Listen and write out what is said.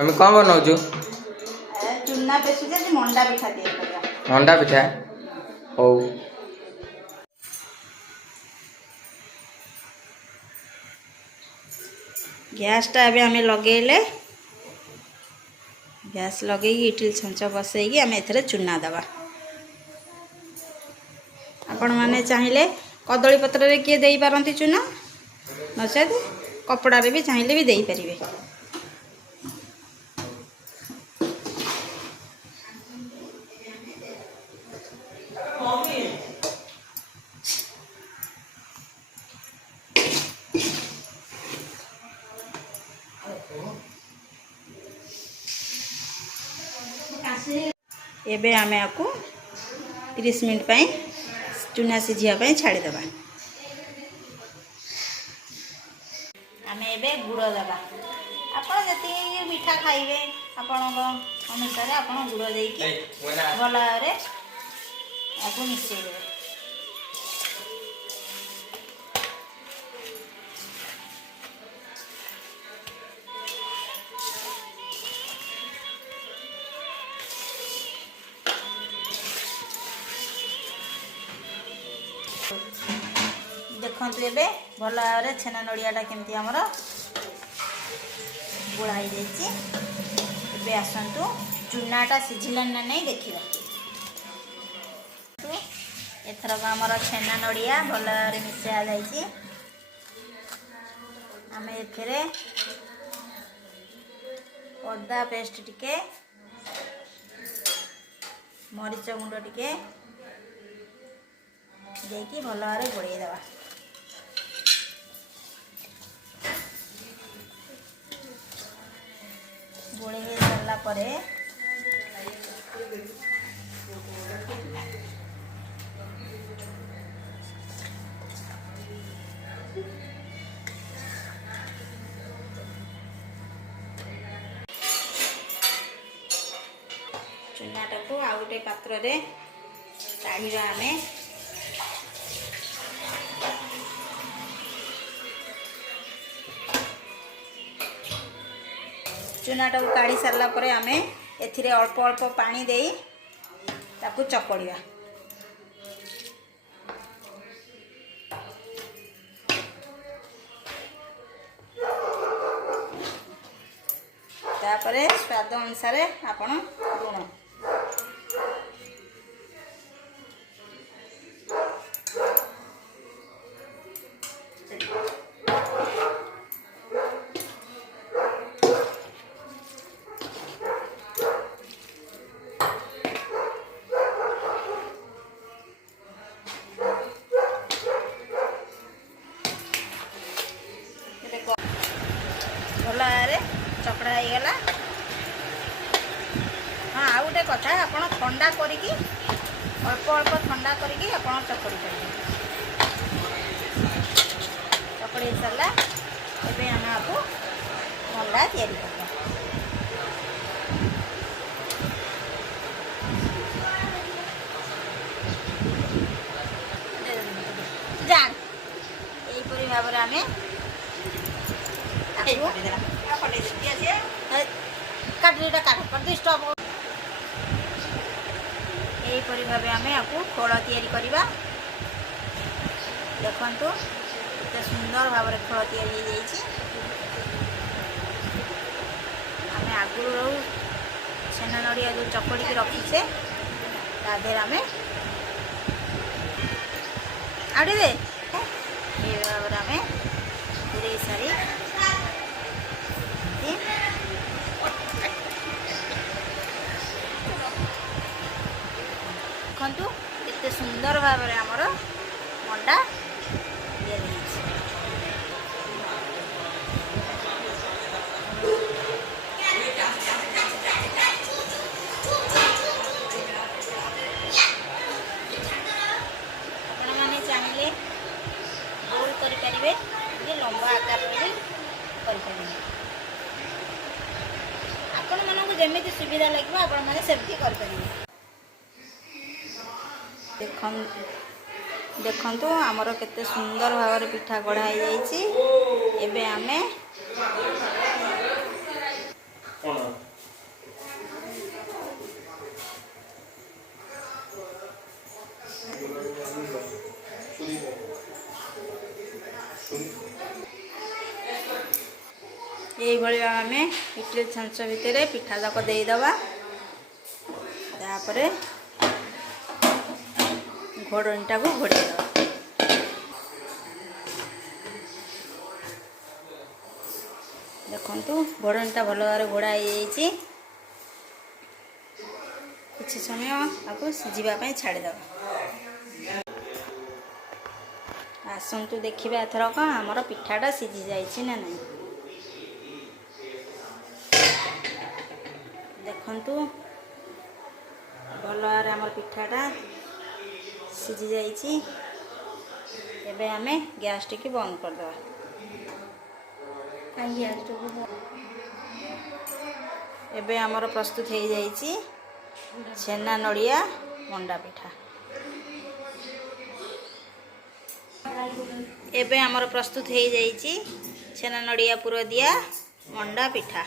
आम कौन बनाऊँ? चूना पेशुचे मंडा पिठा तैयार करबा। मंडा पिठा हो। गैसटा एबे आमे लगेले गैस लगे इडली छंच बसैकी आम एथरे चूना दबा। आपण माने चाहिए कदली पत्र रे किए देई पारंती चूना नचेत कपड़ा रे भी चाहिए भी देई परिवे। एबे आमे आकु 30 मिनट पई चूना सिझिया पई छाड़ी दबा। आमे एबे गुड़ दबा। आपण जति मीठा खाइबे आपण अनुसार आपण गुड़ देकी भला रे आकु मिसै देबे। देखते एबे भल भाव छेना नड़ियाटा केमती आमर गोला हो जाए। आसतु चूनाटा सिझिला ना नहीं देखा। एथरक आमर छेना नड़िया भल भाव मिसा जाइए। आम ए अदा पेस्ट टिके मरीच गुंड टिके देकी भल भाव गोड़े दबा। गोड़े हो सारा परे चूनाटा को आ गोटे पात्र रे काढ़ा। आमे चूनाटा को काढ़ी सारा पर आमे एथिरे अल्प अल्प पानी देई ताकू चकड़िया। तापरे स्वाद अनुसार आपण लुण भल चकड़ा हो गला। हाँ आ गोटे कथा आपड़ ठंडा करिकी अल्प अल्प ठंडा करिकी आपड़ चकड़ी पारे। चकड़ी सारा एबे आम आपको मंडा तैयारी करबा। जान एपरी भाव आम काटीटा काट कर स्टॉप यहीपरी भाव आम आपको खोल तैयारी करवा। देखु एत सुंदर भाव खोल तैयारी आम आगुरी छेना नड़िया जो चकड़ी रखीचे तादेर आम आड़े दे ये भाव आम पूरे सारी देखु केते सुंदर भाव आमर मंडा आपण मैंने चाहिए गोल करें लंबा आकार आपण मानक जमी सुविधा लगे आपण मैंने सेमती करें। देखु आमर केते सुंदर भाव पिठा गढ़ा हो जाए। भाई आम इडली छांच भितर पिठा जाक देदबा तापर घोड़नीटा को घोड़ेदबा। देखु घोड़नीटा भल भाव घोड़ा हो किसी समय आपको सिझापी छाड़ीदबा। आसतु देखा एथरक आमर पिठाटा सिझी जाइए ना नहीं। देखु भल भाव आमर पिठाटा सिझी जाइए। एबे आमे गैस टी बंद करदे। एबे आमर प्रस्तुत हो जाइए छेना नड़िया मंडा पिठा। एबे आमर प्रस्तुत हो जाइए छेना नड़िया पुर दिया मंडा पिठा।